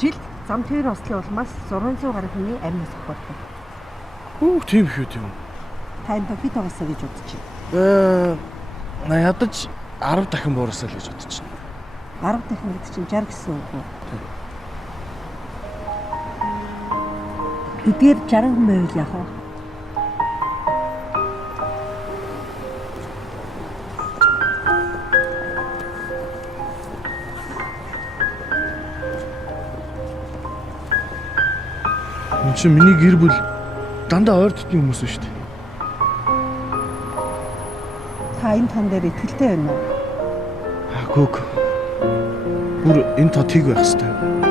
Жил зам тэр ослын улмаас 600 гаруй хүний амь насах болдог. Тийм шүү тийм. Та энэ хэд байгаасаа гэж бодож байна? Ядаж 10 дахин буурасаа л гэж бодож байна. 10 дахин гэдэг чинь 60 гэсэн үг үү? Эдгээр 60 хүн байвал яах вэ? Энд чинь миний гэр бүл дандаа ойр дотны хүмүүс шүү дээ. Та энэ тон дээр итгэлтэй байна уу? Гүг. Бүр энэ тод тийг байх хэвээр.